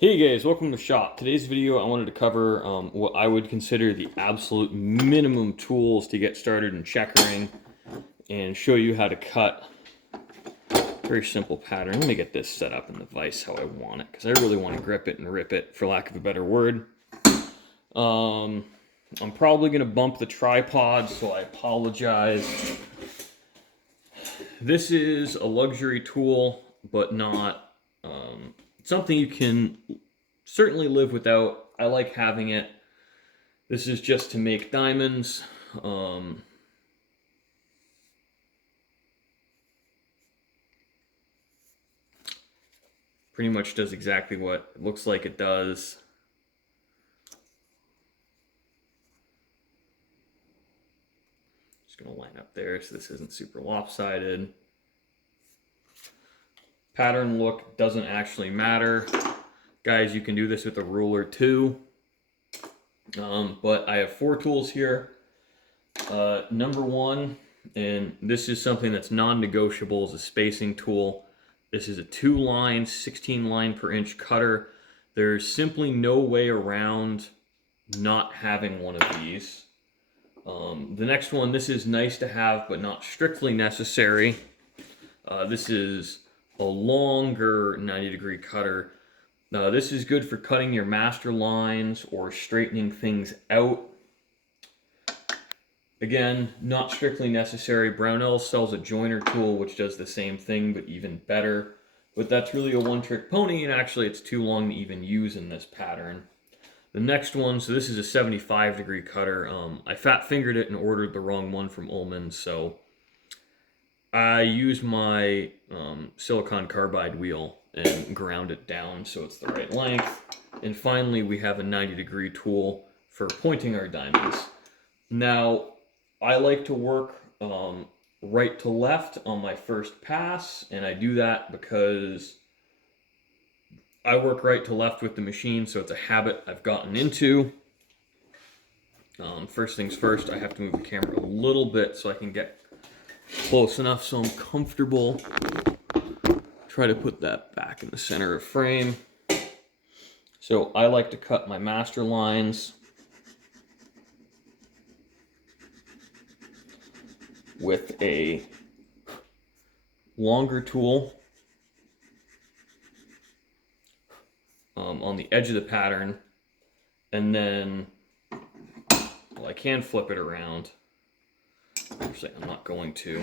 Hey guys, welcome to the shop. Today's video I wanted to cover what I would consider the absolute minimum tools to get started in checkering and show you how to cut a very simple pattern. Let me get this set up in the vise how I want it because I really want to grip it and rip it, for lack of a better word. I'm probably going to bump the tripod, so I apologize. This is a luxury tool, but not something you can certainly live without. I like having it. This is just to make diamonds. Pretty much does exactly what it looks like it does. Just gonna line up there so this isn't super lopsided. Pattern look doesn't actually matter. Guys, you can do this with a ruler too. But I have 4 tools here. Number 1, and this is something that's non-negotiable, is a spacing tool. This is a 2-line, 16 line per inch cutter. There's simply no way around not having one of these. The next one, this is nice to have, but not strictly necessary. This is a longer 90-degree cutter. This is good for cutting your master lines or straightening things out. Again, not strictly necessary. Brownell sells a joiner tool which does the same thing but even better. But that's really a one-trick pony, and actually it's too long to even use in this pattern. The next one, so this is a 75-degree cutter. I fat-fingered it and ordered the wrong one from Ullman, so I used my silicon carbide wheel and ground it down so it's the right length. And finally, we have a 90-degree tool for pointing our diamonds. Now, I like to work right to left on my first pass, and I do that because I work right to left with the machine, so it's a habit I've gotten into. First things first, I have to move the camera a little bit so I can get close enough so I'm comfortable. Try to put that back in the center of frame. So I like to cut my master lines with a longer tool on the edge of the pattern, and then, well, I can flip it around. Actually, I'm not going to.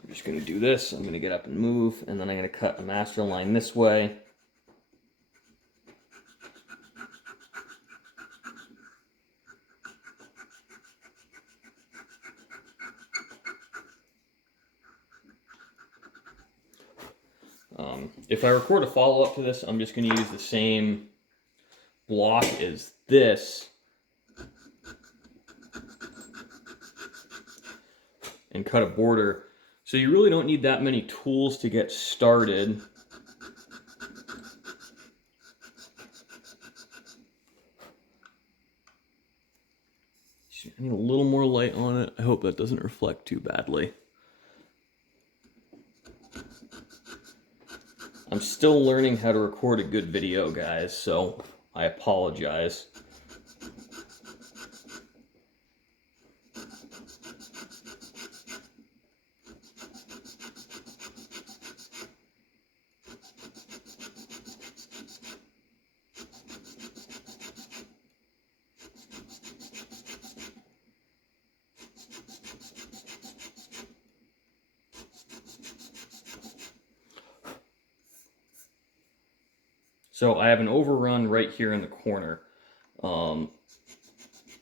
I'm just going to do this. I'm going to get up and move, and then I'm going to cut a master line this way. If I record a follow-up to this, I'm just going to use the same block as this and cut a border. So you really don't need that many tools to get started. I need a little more light on it. I hope that doesn't reflect too badly. I'm still learning how to record a good video, guys, so I apologize. So I have an overrun right here in the corner. Now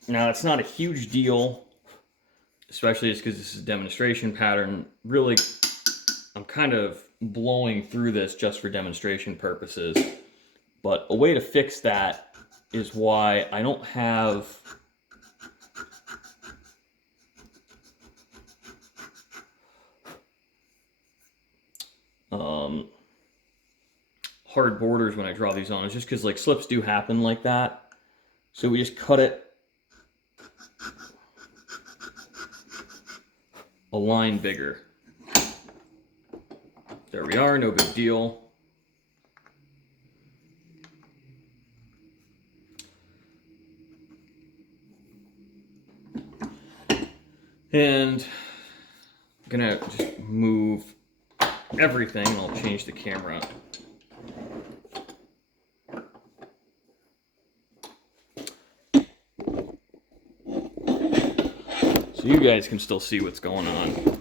it's not a huge deal, especially just because this is a demonstration pattern. Really, I'm kind of blowing through this just for demonstration purposes. But a way to fix that is why I don't have hard borders when I draw these on. It's just because like slips do happen like that. So we just cut it a line bigger. There we are, no big deal. And I'm gonna just move everything, and I'll change the camera. So you guys can still see what's going on.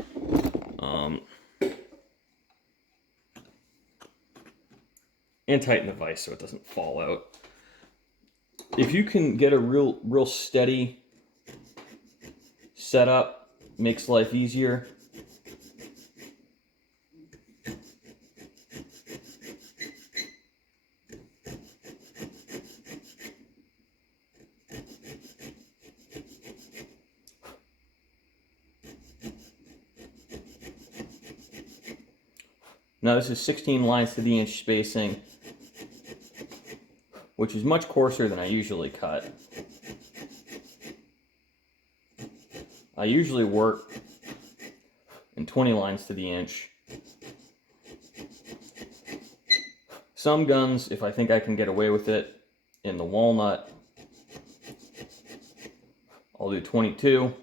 And tighten the vise so it doesn't fall out. If you can get a real steady setup, makes life easier. Now this is 16 lines to the inch spacing, which is much coarser than I usually cut. I usually work in 20 lines to the inch. Some guns, if I think I can get away with it in the walnut, I'll do 22.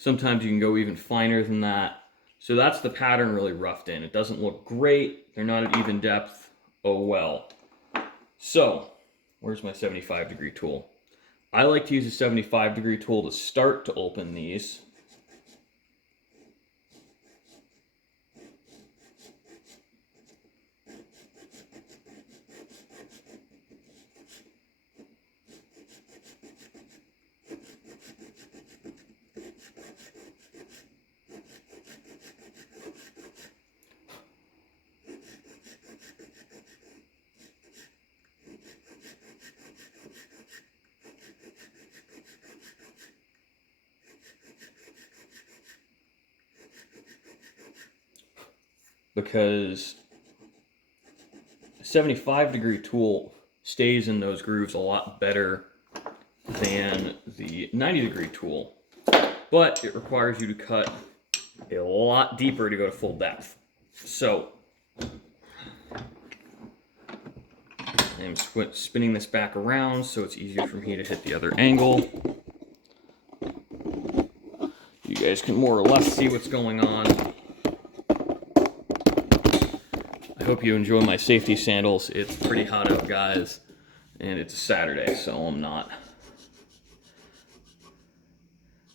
Sometimes you can go even finer than that. So that's the pattern really roughed in. It doesn't look great. They're not at even depth. Oh well. So, where's my 75-degree tool? I like to use a 75-degree tool to start to open these. Because a 75-degree tool stays in those grooves a lot better than the 90-degree tool. But it requires you to cut a lot deeper to go to full depth. So, I'm spinning this back around so it's easier for me to hit the other angle. You guys can more or less see what's going on. I hope you enjoy my safety sandals. It's pretty hot out, guys, and it's a Saturday, so I'm not.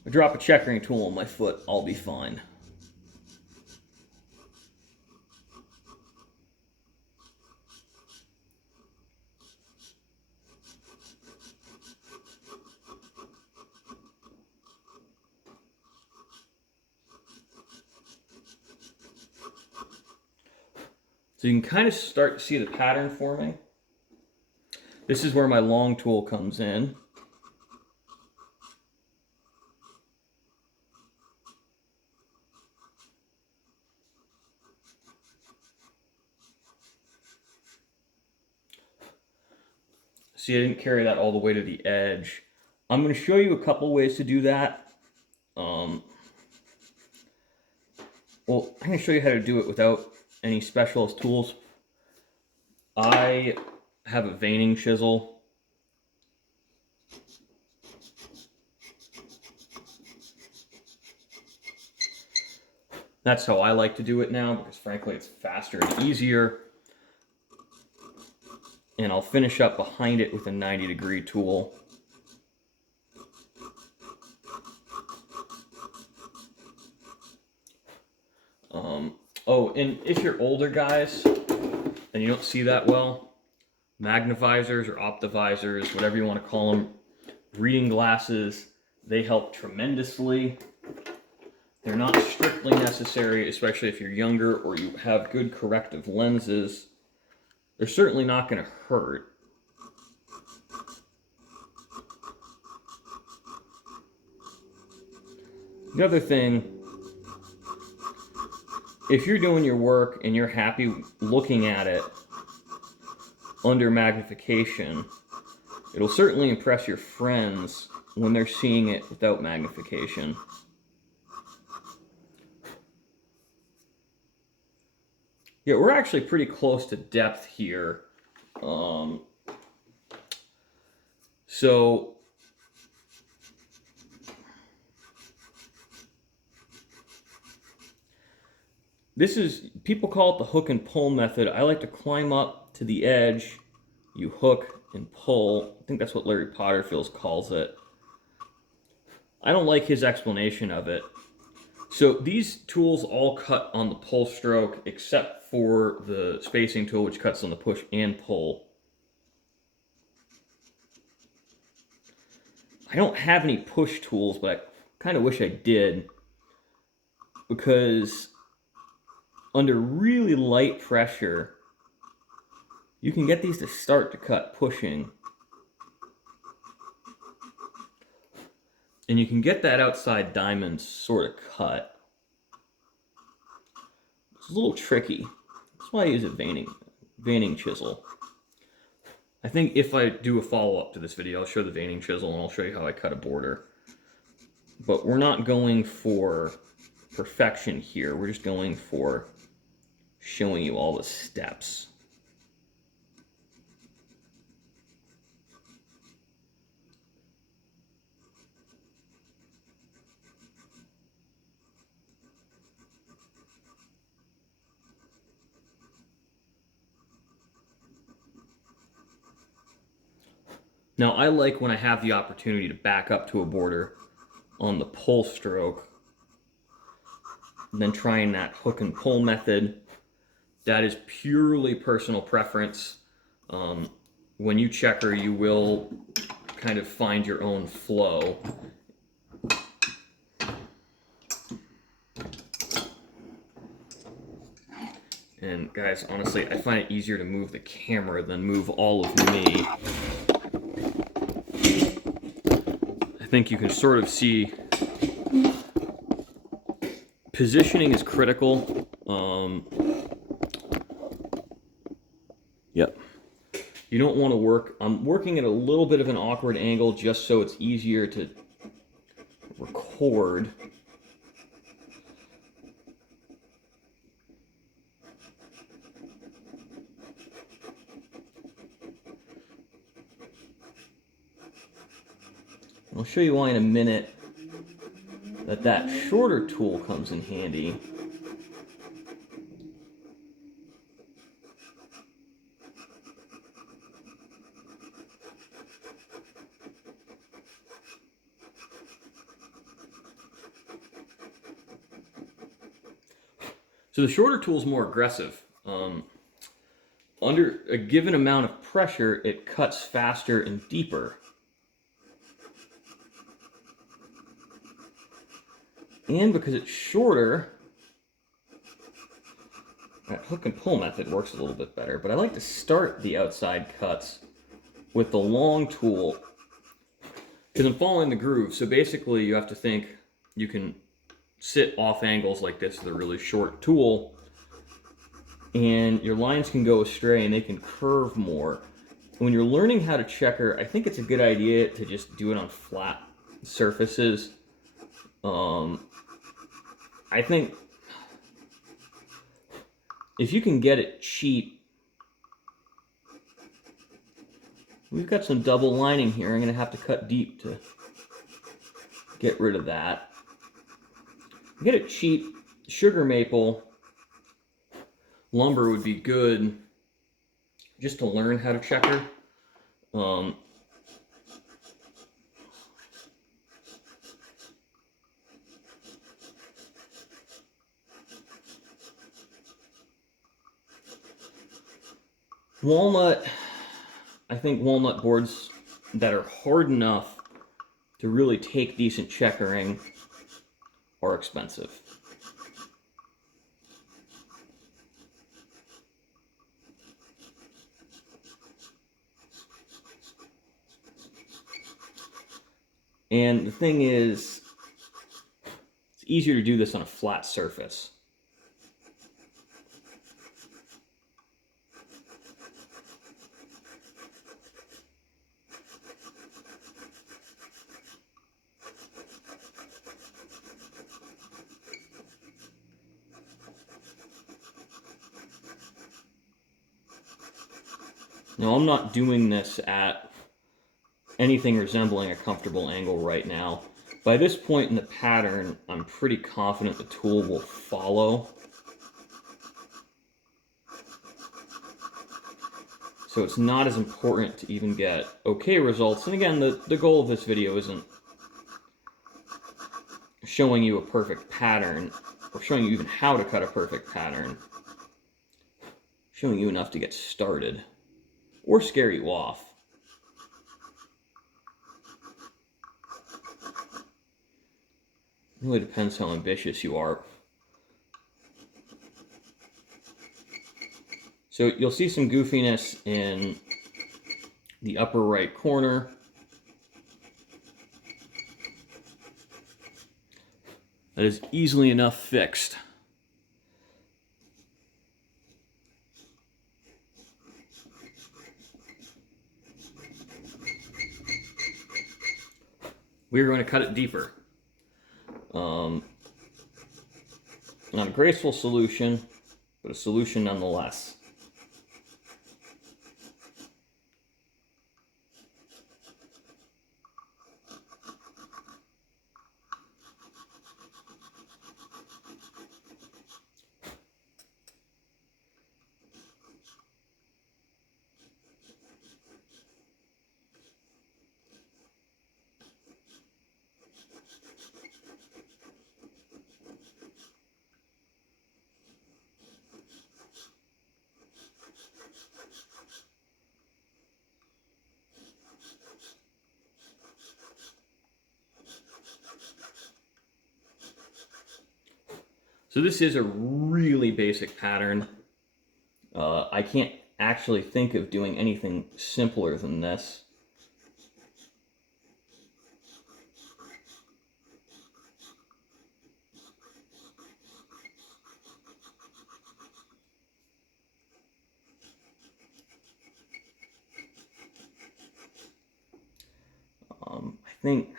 I drop a checkering tool on my foot, I'll be fine. So you can kind of start to see the pattern forming. This is where my long tool comes in. See, I didn't carry that all the way to the edge. I'm going to show you a couple ways to do that. Well, I'm going to show you how to do it without any specialist tools. I have a veining chisel. That's how I like to do it now because frankly it's faster and easier. And I'll finish up behind it with a 90-degree tool. Oh, and if you're older guys and you don't see that well, magnivisors or optivisors, whatever you want to call them, reading glasses, they help tremendously. They're not strictly necessary, especially if you're younger or you have good corrective lenses. They're certainly not going to hurt. The other thing, if you're doing your work and you're happy looking at it under magnification, it'll certainly impress your friends when they're seeing it without magnification. Yeah, we're actually pretty close to depth here. So This is, people call it the hook and pull method. I like to climb up to the edge, you hook and pull. I think that's what Larry Potterfield calls it. I don't like his explanation of it. So these tools all cut on the pull stroke except for the spacing tool, which cuts on the push and pull. I don't have any push tools, but I kind of wish I did, because under really light pressure, you can get these to start to cut pushing. And you can get that outside diamond sort of cut. It's a little tricky. That's why I use a veining chisel. I think if I do a follow-up to this video, I'll show the veining chisel and I'll show you how I cut a border. But we're not going for perfection here. We're just going for showing you all the steps. Now, I like when I have the opportunity to back up to a border on the pull stroke, and then trying that hook and pull method. That is purely personal preference. When you checker, you will kind of find your own flow. And guys, honestly, I find it easier to move the camera than move all of me. I think you can sort of see positioning is critical. Yep. You don't want to work, I'm working at a little bit of an awkward angle just so it's easier to record. I'll show you why in a minute that shorter tool comes in handy. So the shorter tool is more aggressive. Under a given amount of pressure, it cuts faster and deeper. And because it's shorter, that hook and pull method works a little bit better. But I like to start the outside cuts with the long tool because I'm following the groove. So basically you have to think you can sit off angles like this with a really short tool, and your lines can go astray and they can curve more. When you're learning how to checker, I think it's a good idea to just do it on flat surfaces. I think if you can get it cheap, we've got some double lining here. I'm going to have to cut deep to get rid of that. Get it cheap, sugar maple lumber would be good just to learn how to checker. Walnut, I think walnut boards that are hard enough to really take decent checkering are expensive. And the thing is, it's easier to do this on a flat surface. Now, I'm not doing this at anything resembling a comfortable angle right now. By this point in the pattern, I'm pretty confident the tool will follow. So it's not as important to even get okay results. And again, the goal of this video isn't showing you a perfect pattern or showing you even how to cut a perfect pattern. Showing you enough to get started or scare you off. It really depends how ambitious you are. So you'll see some goofiness in the upper right corner. That is easily enough fixed. We're going to cut it deeper. Not a graceful solution, but a solution nonetheless. So this is a really basic pattern. I can't actually think of doing anything simpler than this. I think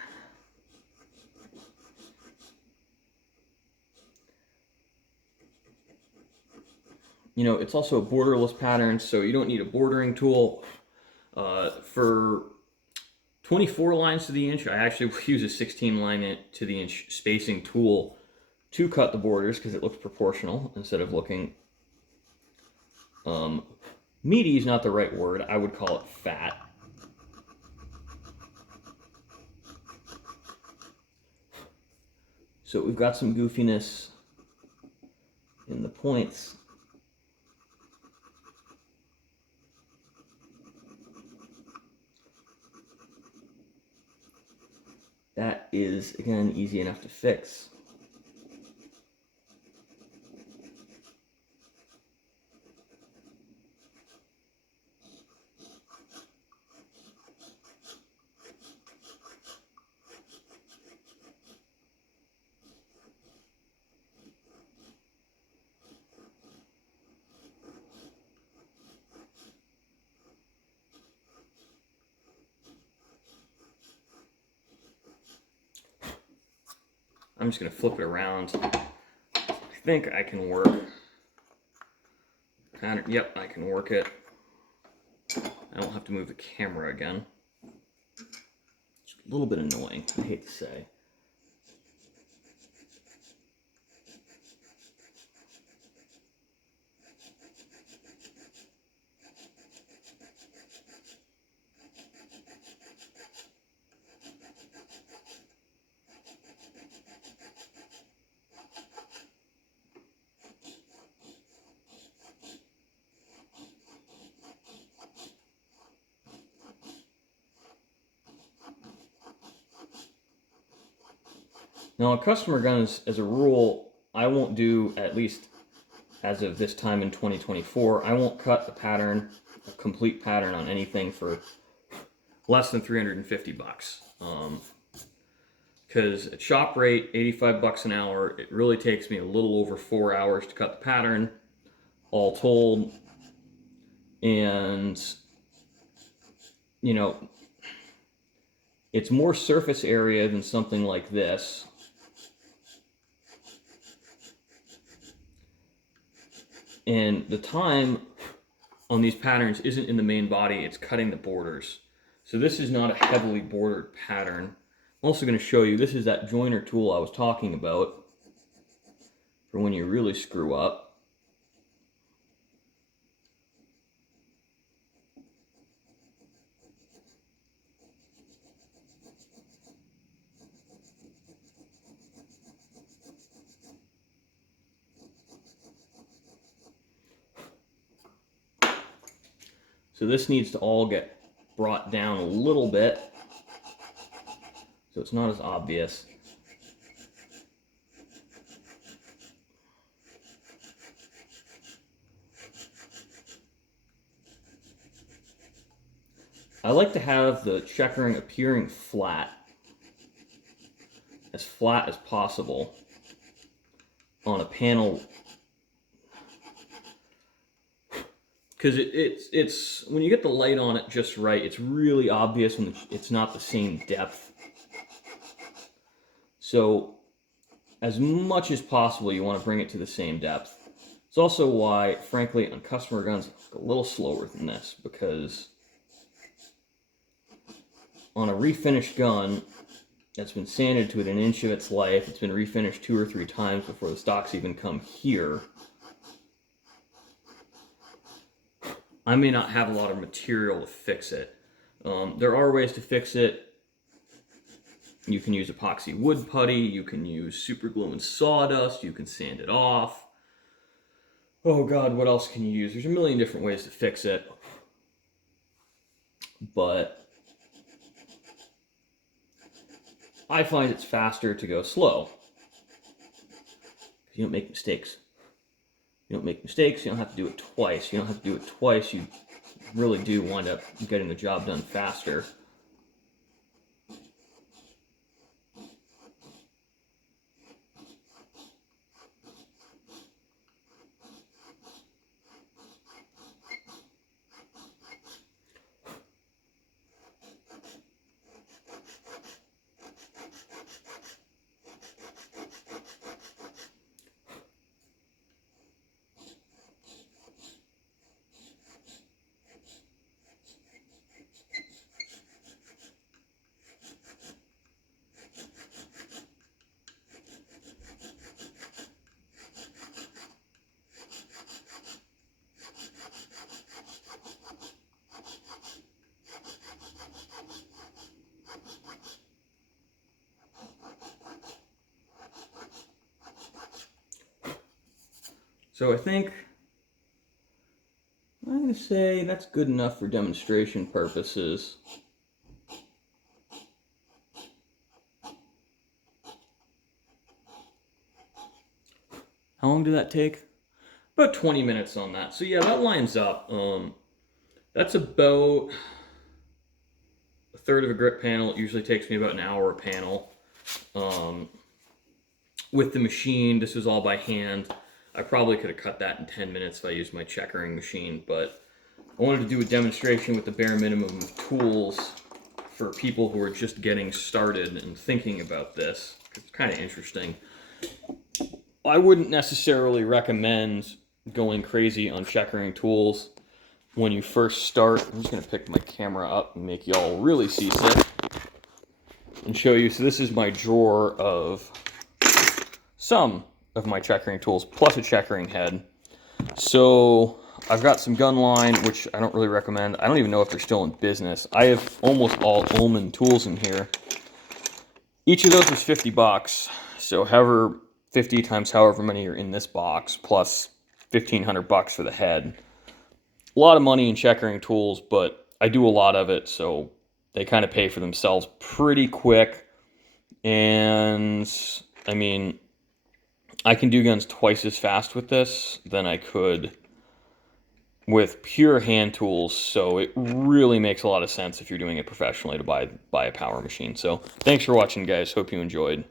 it's also a borderless pattern, so you don't need a bordering tool. For 24 lines to the inch, I actually use a 16 line to the inch spacing tool to cut the borders because it looks proportional instead of looking meaty is not the right word. I would call it fat. So we've got some goofiness in the points. That is, again, easy enough to fix. I'm just going to flip it around. I think I can work. Yep, I can work it. I don't have to move the camera again. It's a little bit annoying, I hate to say. Now, on customer guns, as a rule, I won't do, at least as of this time in 2024, I won't cut a pattern, a complete pattern on anything for less than 350 bucks. Because at shop rate, 85 bucks an hour, it really takes me a little over 4 hours to cut the pattern, all told. And, it's more surface area than something like this. And the time on these patterns isn't in the main body, it's cutting the borders. So this is not a heavily bordered pattern. I'm also going to show you, this is that joiner tool I was talking about for when you really screw up. So this needs to all get brought down a little bit so it's not as obvious. I like to have the checkering appearing flat as possible on a panel, because it's when you get the light on it just right, it's really obvious when it's not the same depth. So as much as possible, you want to bring it to the same depth. It's also why, frankly, on customer guns, it's a little slower than this, because on a refinished gun that's been sanded to within an inch of its life, it's been refinished 2 or 3 times before the stocks even come here, I may not have a lot of material to fix it. There are ways to fix it. You can use epoxy wood putty, you can use super glue and sawdust, you can sand it off. Oh God, what else can you use? There's a million different ways to fix it. But I find it's faster to go slow. You don't make mistakes. You don't make mistakes, you don't have to do it twice. You don't have to do it twice, you really do wind up getting the job done faster. So I think I'm going to say that's good enough for demonstration purposes. How long did that take? About 20 minutes on that. So yeah, that lines up. That's about a third of a grip panel. It usually takes me about an hour a panel. With the machine, this was all by hand. I probably could have cut that in 10 minutes if I used my checkering machine, but I wanted to do a demonstration with the bare minimum of tools for people who are just getting started and thinking about this. It's kind of interesting. I wouldn't necessarily recommend going crazy on checkering tools when you first start. I'm just going to pick my camera up and make y'all really seasick and show you. So this is my drawer of some of my checkering tools, plus a checkering head. So I've got some gun line, which I don't really recommend. I don't even know if they're still in business. I have almost all Ullman tools in here. Each of those was $50. So however, 50 times however many are in this box, plus $1,500 for the head. A lot of money in checkering tools, but I do a lot of it, so they kind of pay for themselves pretty quick. And I mean, I can do guns twice as fast with this than I could with pure hand tools, so it really makes a lot of sense if you're doing it professionally to buy a power machine. So thanks for watching, guys. Hope you enjoyed.